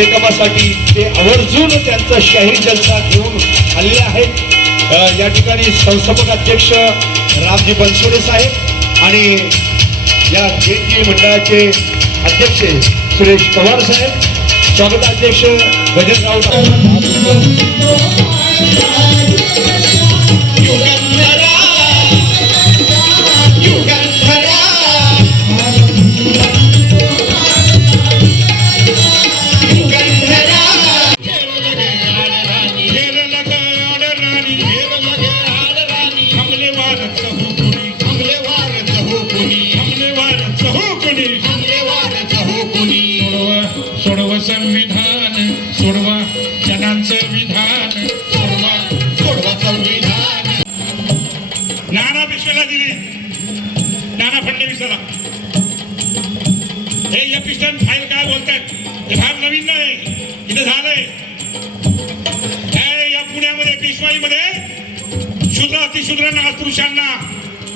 कार्यक्रमासाठी ते आवर्जून त्यांचा शाही जलसा घेऊन आलेले आहेत। या ठिकाणी संस्थापक अध्यक्ष रामजी बनसोडे साहेब आणि या जयंती मंडळाचे अध्यक्ष सुरेश पवार साहेब, स्वागताध्यक्ष गजनराव संविधान सोडवा, जनांचं विधान सोडवा, सोडवा संविधान। नाना पिशवेला दिली, नाना फडणवीसाला। हे या पिस्टन फाईल काय बोलतात, हे भाग नवीन नाही, इथं झालंय। या पुण्यामध्ये पेशवाईमध्ये शूद्र अतिशूद्रांना अस्पृश्यांना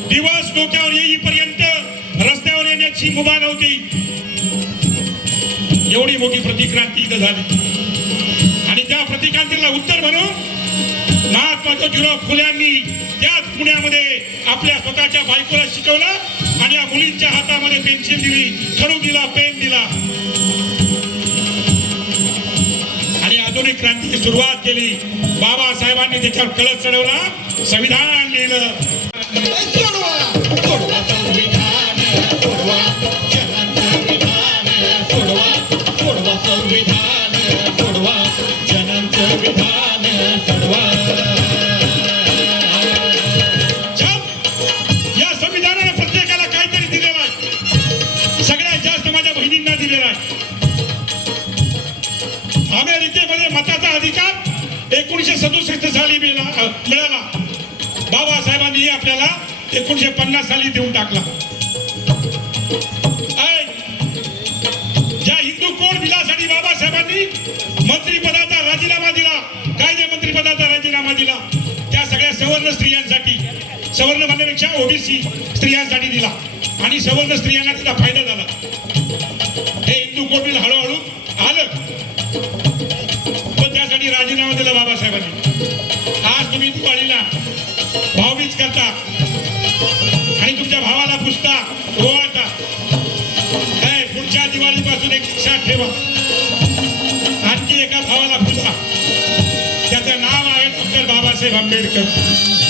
दिवस डोक्यावर येईपर्यंत रस्त्यावर येण्याची मुभा नव्हती। एवढी मोठी प्रतिक्रांती इथं झाली आणि त्या प्रतिक्रांतीला उत्तर म्हणून महात्मा ज्योतिराव फुल्यांनी त्याच पुण्यामध्ये आपल्या स्वतःच्या बायकोला शिकवलं आणि या मुलींच्या हातामध्ये पेन्सिल दिली, खडू दिला, पेन दिला आणि आधुनिक क्रांतीची सुरुवात केली। बाबासाहेबांनी त्याच्यावर कळस चढवला, संविधान लिहिलं। या संविधानाने प्रत्येकाला काहीतरी दिलेलं आहे, सगळ्यात जास्त माझ्या बहिणींना दिलेला आहे। अमेरिकेमध्ये मताचा अधिकार 1967 साली मिळाला। बाबासाहेबांनी आपल्याला 1950 साली देऊन टाकला। ज्या हिंदू कोड बिलासाठी बाबासाहेबांनी मंत्रिपदाचा राजीनामा दिला, कायदे मंत्रिपदाचा राजीनामा दिला, त्या सगळ्या सवर्ण स्त्रियांसाठी, सवर्ण म्हणण्यापेक्षा ओबीसी स्त्रियांसाठी दिला आणि सवर्ण स्त्रियांना त्याचा फायदा झाला। हे हिंदू कोड बिल हळूहळू आलं, पण त्यासाठी राजीनामा दिला बाबासाहेबांनी। आज तुम्ही दिवाळीला भाऊबीज करता आणि तुमच्या भावाला पुसता, ओवाळता। पुढच्या दिवाळीपासून एक लक्षात ठेवा, आणखी एका भावाला पुसा, त्याचं नाव आहे डॉक्टर बाबासाहेब आंबेडकर।